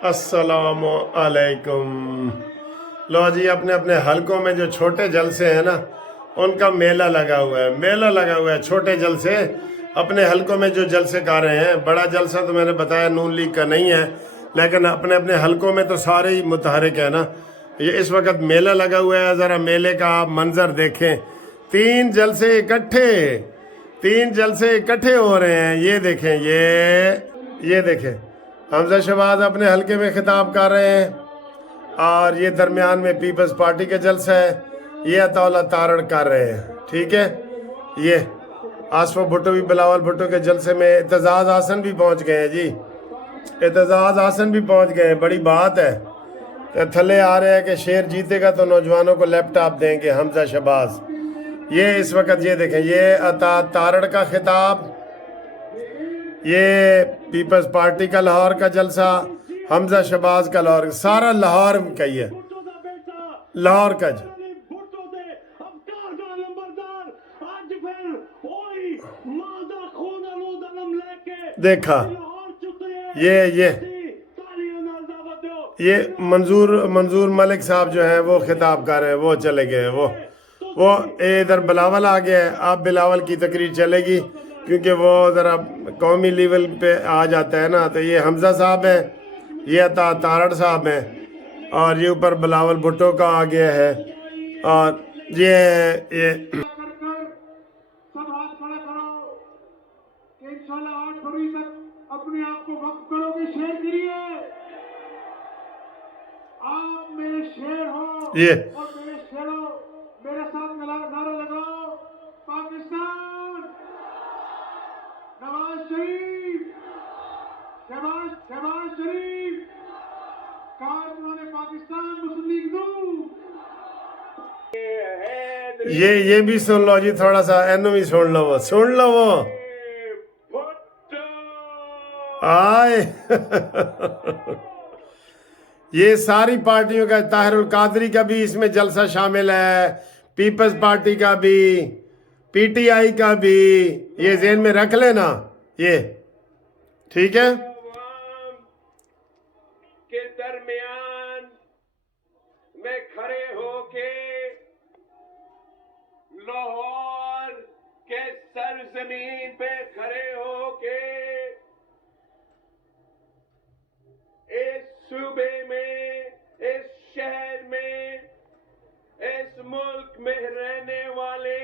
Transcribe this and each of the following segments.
अस्सलाम अलैकुम। लो जी, अपने अपने हलकों में जो छोटे जलसे हैं ना, उनका मेला लगा हुआ है। मेला लगा हुआ है, छोटे जलसे अपने हलकों में जो जलसे कर रहे हैं। बड़ा जलसा तो मैंने बताया नून लीग का नहीं है, लेकिन अपने अपने हलकों में तो सारे ही मुतहरिक है ना। ये इस वक्त मेला लगा हुआ है, ज़रा मेले का आप मंजर देखें। तीन जलसे इकट्ठे हो रहे हैं। ये देखें, ये देखें, हमजा शहबाज अपने हलके में खिताब कर रहे हैं, और ये दरमियान में पीपल्स पार्टी का जलसा है। ये अताउल्लाह तारड़ कर रहे हैं, ठीक है। ये आसफ भुट्टो भी बिलावल भुट्टो के जलसे में एतजाज हासन भी पहुंच गए हैं जी। एतजाज हासन भी पहुंच गए हैं, बड़ी बात है। तो थले आ रहे हैं कि शेर जीतेगा तो नौजवानों को लैपटॉप देंगे, हमजा शहबाज। ये इस वक्त ये देखें, ये अता तारड़ का खिताब, ये पीपल्स पार्टी का लाहौर का जलसा, हमजा शहबाज का लाहौर, सारा लाहौर का ही है, लाहौर का देखा। ये मंजूर मलिक साहब जो हैं वो खिताब कर रहे हैं, वो चले गए। वो इधर बिलावल आ गया है। अब बिलावल की तकरीर चलेगी, क्योंकि वो ज़रा कौमी लेवल पे आ जाता है ना। तो ये हमजा साहब हैं, ये अता तारड़ साहब हैं, और ये ऊपर बिलावल भुट्टो का आ गया है। और ये अपने आप को वक्त करोगे शेर के लिए। आप मेरे शेर हो और मेरे शेरों, मेरे साथ नारा लगाओ, पाकिस्तान नवाज शरीफ, शहबाज शरीफ, कारकुनाने पाकिस्तान मुस्लिम लीग नून। ये भी सुन लो जी, थोड़ा सा एनो भी सुन लो वो आए। ये सारी पार्टियों का, ताहिरुल कादरी का भी इसमें जलसा शामिल है, पीपल्स पार्टी का भी, पीटीआई का भी। ये ज़हन में रख लेना, ये ठीक है। के दरमियान में खड़े होके लाहौर के सरजमीन पे खड़े होके इस सूबे में, इस शहर में, इस मुल्क में रहने वाले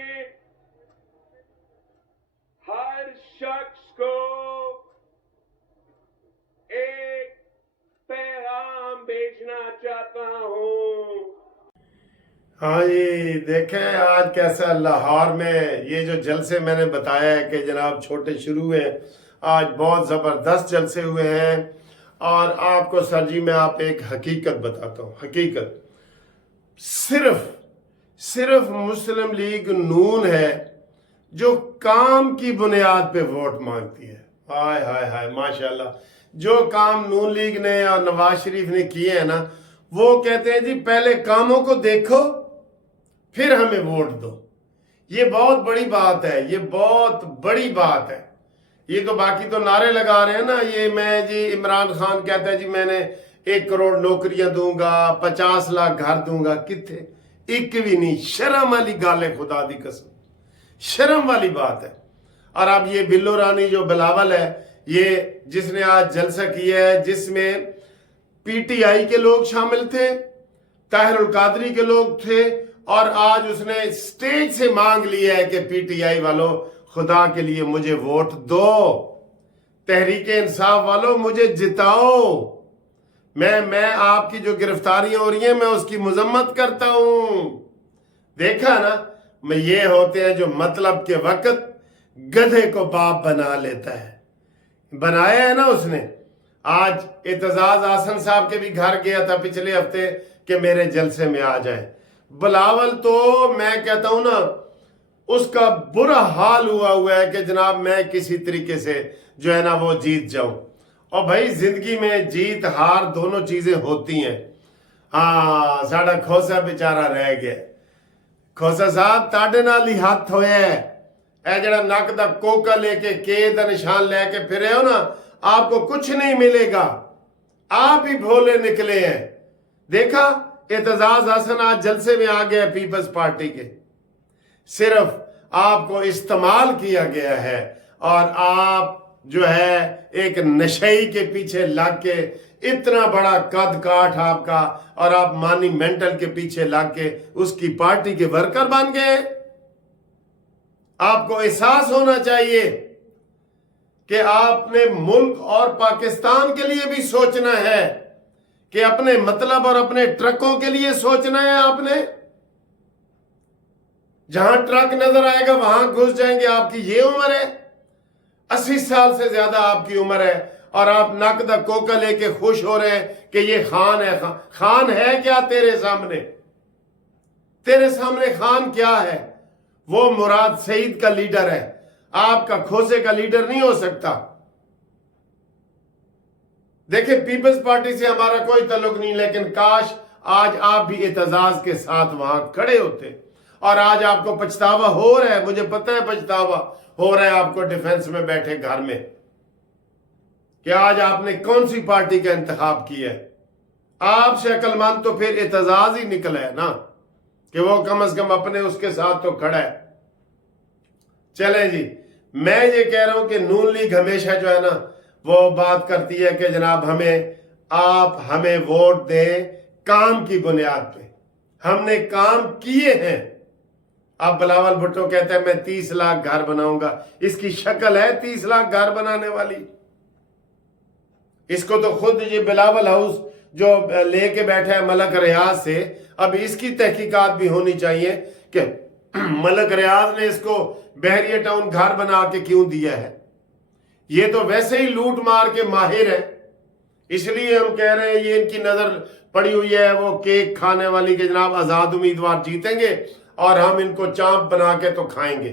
हर शख्स को एक पैगाम भेजना चाहता हूँ। हाँ जी, देखें आज कैसा लाहौर में ये जो जलसे मैंने बताया है कि जनाब छोटे शुरू हुए, आज बहुत ज़बरदस्त जलसे हुए हैं। और आपको सर जी मैं आप एक हकीकत बताता हूँ। हकीकत सिर्फ मुस्लिम लीग नून है जो काम की बुनियाद पे वोट मांगती है। हाय हाय हाय माशाल्लाह। जो काम नून लीग ने और नवाज शरीफ ने किए हैं ना, वो कहते हैं जी पहले कामों को देखो फिर हमें वोट दो। ये बहुत बड़ी बात है, ये बहुत बड़ी बात है। ये तो बाकी तो नारे लगा रहे हैं ना। ये मैं जी, इमरान खान कहता है जी मैंने 1 करोड़ नौकरियां दूंगा, 50 लाख घर दूंगा, कितने एक भी नहीं। शर्म वाली गाल है, खुदा दी कसम, शर्म वाली बात है। और अब ये बिल्लो रानी जो बिलावल है, ये जिसने आज जलसा किया है, जिसमें पीटीआई के लोग शामिल थे, ताहिरुल कादरी के लोग थे, और आज उसने स्टेज से मांग लिया है कि पीटीआई वालों खुदा के लिए मुझे वोट दो, तहरीक इंसाफ वालों मुझे जिताओ। मैं आपकी जो गिरफ्तारियां हो रही हैं मैं उसकी मजम्मत करता हूं। देखा ना, मैं ये होते हैं जो मतलब के वक्त गधे को बाप बना लेता है। बनाया है ना उसने। आज एतजाज हासन साहब के भी घर गया था पिछले हफ्ते कि मेरे जलसे में आ जाए। बिलावल तो मैं कहता हूं ना, उसका बुरा हाल हुआ है कि जनाब मैं किसी तरीके से जो है ना वो जीत जाऊं। और भाई जिंदगी में जीत हार दोनों चीजें होती हैं। हाँ, साड़ा खोसा बेचारा रह गया। खोसा साहब ताड़े नाल ही हाथ होया है। ए जड़ा नक दा कोका लेके के दा निशान लेके फिरे हो ना, आपको कुछ नहीं मिलेगा, आप ही भोले निकले हैं। देखा, एतजाज हसन आज जलसे में आ गया पीपल्स पार्टी के, सिर्फ आपको इस्तेमाल किया गया है और आप जो है एक नशई के पीछे लग के, इतना बड़ा कद काठ आपका, और आप मानी मेंटल के पीछे लग के उसकी पार्टी के वर्कर बन गए। आपको एहसास होना चाहिए कि आपने मुल्क और पाकिस्तान के लिए भी सोचना है, कि अपने मतलब और अपने ट्रकों के लिए सोचना है। आपने जहां ट्रक नजर आएगा वहां घुस जाएंगे। आपकी ये उम्र है, 80 साल से ज्यादा आपकी उम्र है, और आप नकद कोका लेके खुश हो रहे हैं कि ये खान है। खान है क्या तेरे सामने? तेरे सामने खान क्या है? वो मुराद सईद का लीडर है, आपका खोसे का लीडर नहीं हो सकता। देखिए, पीपल्स पार्टी से हमारा कोई ताल्लुक नहीं, लेकिन काश आज आप भी एतजाज के साथ वहां खड़े होते। और आज आपको पछतावा हो रहा है, मुझे पता है पछतावा हो रहा है आपको डिफेंस में बैठे घर में, कि आज आपने कौन सी पार्टी का इंतखाब किया है। आपसे अक्लमंद तो फिर एतजाज ही निकला है ना, कि वो कम से कम अपने उसके साथ तो खड़ा है। चले जी, मैं ये कह रहा हूं कि नून लीग हमेशा जो है ना वो बात करती है कि जनाब आप हमें वोट दें काम की बुनियाद पे। हमने काम किए हैं। अब बिलावल भुट्टो कहते हैं मैं 30 लाख घर बनाऊंगा। इसकी शक्ल है 30 लाख घर बनाने वाली? इसको तो खुद ये बिलावल हाउस जो लेके बैठा है मलक रियाज से, अब इसकी तहकीकात भी होनी चाहिए कि मलक रियाज ने इसको बहरिया टाउन घर बना के क्यों दिया है। ये तो वैसे ही लूट मार के माहिर है, इसलिए हम कह रहे हैं ये इनकी नजर पड़ी हुई है वो केक खाने वाली के जनाब आजाद उम्मीदवार जीतेंगे और हम इनको चांप बना के तो खाएंगे।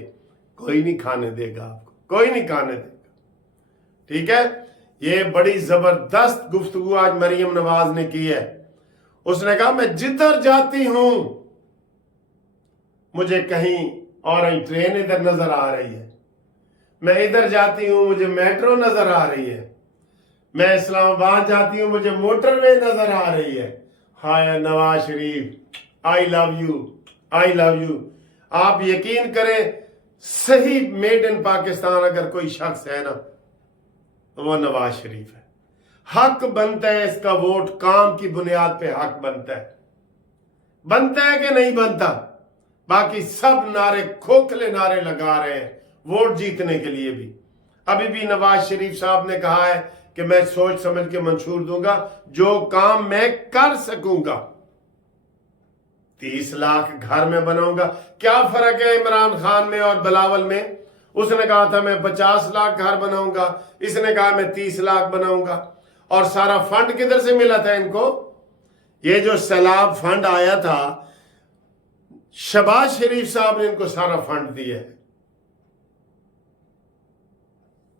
कोई नहीं खाने देगा आपको, कोई नहीं खाने देगा। ठीक है, ये बड़ी जबरदस्त गुफ्तगू आज मरियम नवाज ने की है। उसने कहा मैं जिधर जाती हूं मुझे कहीं और ट्रेन इधर नजर आ रही है, मैं इधर जाती हूं मुझे मेट्रो नजर आ रही है, मैं इस्लामाबाद जाती हूं मुझे मोटरवे नजर आ रही है। Hi Nawaz Sharif, I love you, I love you. आप यकीन करें, सही मेड इन पाकिस्तान अगर कोई शख्स है ना तो वो नवाज शरीफ है। हक बनता है इसका वोट, काम की बुनियाद पे हक बनता है कि नहीं बनता? बाकी सब नारे, खोखले नारे लगा रहे हैं वोट जीतने के लिए भी। अभी भी नवाज शरीफ साहब ने कहा है कि मैं सोच समझ के मंशूर दूंगा जो काम मैं कर सकूंगा। 30 लाख घर में बनाऊंगा। क्या फर्क है इमरान खान में और बिलावल में? उसने कहा था मैं 50 लाख घर बनाऊंगा, इसने कहा मैं 30 लाख बनाऊंगा। और सारा फंड किधर से मिला था इनको? ये जो सैलाब फंड आया था, शहबाज शरीफ साहब ने इनको सारा फंड दिया है।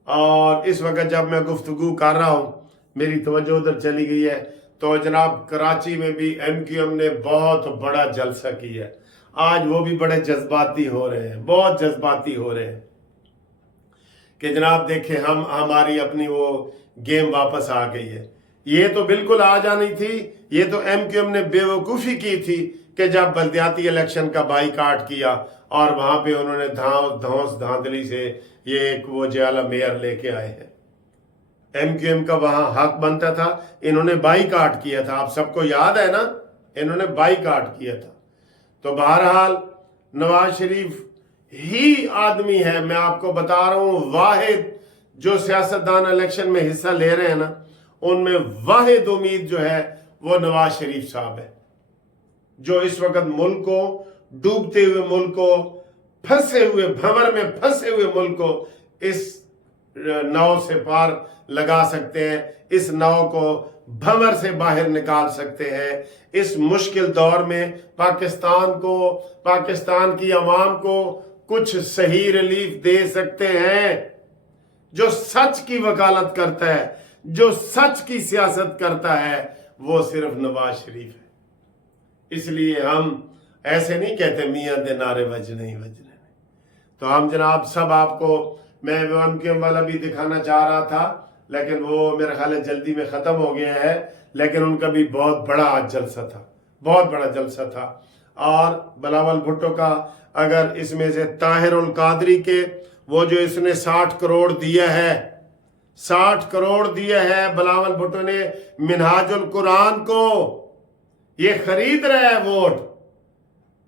और इस वक्त जब मैं गुफ्तगू कर रहा हूं, मेरी तवज्जो उधर चली गई है, तो जनाब कराची में भी MQM ने बहुत बड़ा जलसा किया है। आज वो भी बड़े जज्बाती हो रहे हैं, बहुत जज्बाती हो रहे हैं कि जनाब देखें हमारी अपनी वो गेम वापस आ गई है। ये तो बिल्कुल आ जानी थी। ये तो MQM ने बेवकूफ़ी की थी कि जब बल्दियाती इलेक्शन का बाईकाट किया और वहां पे उन्होंने धौंस धांधली से ये एक वो जयाला मेयर लेके आए हैं। MQM का वहां हक बनता था, इन्होंने बाईकाट किया था। आप सबको याद है ना, इन्होंने बाईकाट किया था। तो बहरहाल नवाज शरीफ ही आदमी है, मैं आपको बता रहा हूं, वाहिद जो सियासतदान इलेक्शन में हिस्सा ले रहे हैं ना, उनमें वाहिद उम्मीद जो है वो नवाज शरीफ साहब है, जो इस वक्त मुल्क को, डूबते हुए मुल्क को, फंसे हुए भंवर में फंसे हुए मुल्क को इस नाव से पार लगा सकते हैं, इस नाव को भंवर से बाहर निकाल सकते हैं। इस मुश्किल दौर में पाकिस्तान को, पाकिस्तान की आवाम को कुछ सही रिलीफ दे सकते हैं। जो सच की वकालत करता है, जो सच की सियासत करता है, वो सिर्फ नवाज शरीफ है। इसलिए हम ऐसे नहीं कहते मियां दे नारे वजने ही वजने। तो हम जनाब सब आपको, मैं MQM वाला भी दिखाना चाह रहा था, لیکن وہ میرا خیال ہے جلدی میں ختم ہو گیا ہے، لیکن ان کا بھی بہت بڑا آج جلسہ تھا، بہت بڑا جلسہ تھا۔ اور بلاول بھٹو کا اگر اس میں سے طاہر القادری کے وہ جو اس نے 60 کروڑ دیا ہے، 60 کروڑ دیا ہے بلاول بھٹو نے منہاج القرآن کو، یہ خرید رہا ہے ووٹ،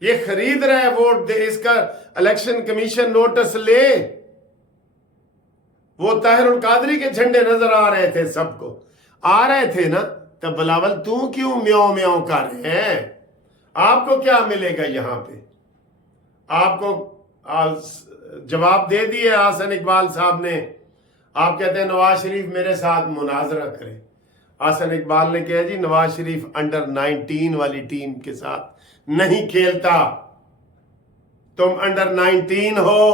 یہ خرید رہا ہے ووٹ، اس کا الیکشن کمیشن نوٹس لے۔ وہ طاہر القادری کے جھنڈے نظر آ رہے تھے، سب کو آ رہے تھے نا، تب بلاول تو کیوں میاؤں میاؤں کر رہے ہیں؟ آپ کو کیا ملے گا یہاں پہ؟ آپ کو جواب دے دیے حسن اقبال صاحب نے۔ آپ کہتے ہیں نواز شریف میرے ساتھ مناظرہ کرے۔ حسن اقبال نے کہا جی نواز شریف انڈر 19 والی ٹیم کے ساتھ نہیں کھیلتا، تم انڈر 19 ہو،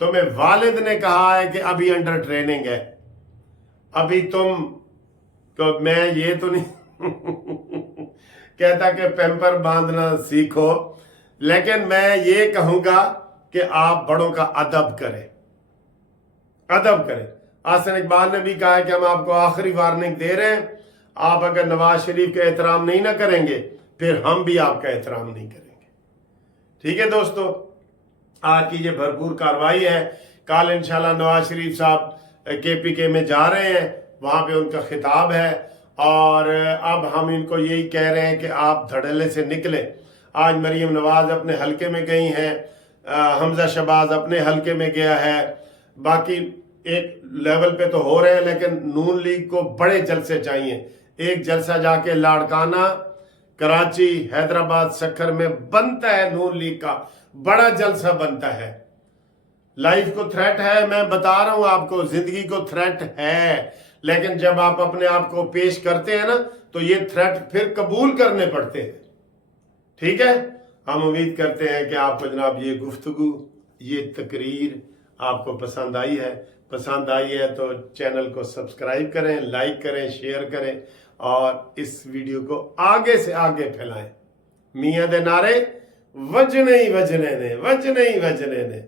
تمہیں والد نے کہا ہے کہ ابھی انڈر ٹریننگ ہے، ابھی تم تو میں یہ تو نہیں کہتا کہ پیمپر باندھنا سیکھو، لیکن میں یہ کہوں گا کہ آپ بڑوں کا ادب کریں، ادب کریں۔ حسن اقبال نے بھی کہا ہے کہ ہم آپ کو آخری وارننگ دے رہے ہیں، آپ اگر نواز شریف کا احترام نہیں نہ کریں گے پھر ہم بھی آپ کا احترام نہیں کریں گے۔ ٹھیک ہے دوستو، آج کی یہ بھرپور کارروائی ہے۔ کل انشاءاللہ نواز شریف صاحب KPK میں جا رہے ہیں، وہاں پہ ان کا خطاب ہے، اور اب ہم ان کو یہی کہہ رہے ہیں کہ آپ دھڑلے سے نکلیں۔ آج مریم نواز اپنے حلقے میں گئی ہیں، حمزہ شہباز اپنے حلقے میں گیا ہے، باقی ایک لیول پہ تو ہو رہے ہیں، لیکن نون لیگ کو بڑے جلسے چاہیے۔ ایک جلسہ جا کے لاڑکانہ، کراچی، حیدرآباد، سکھر میں بنتا ہے، نون لیگ کا بڑا جلسہ بنتا ہے۔ لائف کو تھریٹ ہے، میں بتا رہا ہوں آپ کو، زندگی کو تھریٹ ہے، لیکن جب آپ اپنے آپ کو پیش کرتے ہیں نا تو یہ تھریٹ پھر قبول کرنے پڑتے ہیں۔ ٹھیک ہے، ہم امید کرتے ہیں کہ آپ کو جناب یہ گفتگو، یہ تقریر آپ کو پسند آئی ہے۔ پسند آئی ہے تو چینل کو سبسکرائب کریں، لائک کریں، شیئر کریں، اور اس ویڈیو کو آگے سے آگے پھیلائیں۔ میاں دے نعرے وجنے ہی وجنے نے، وجنے ہی وجنے نے۔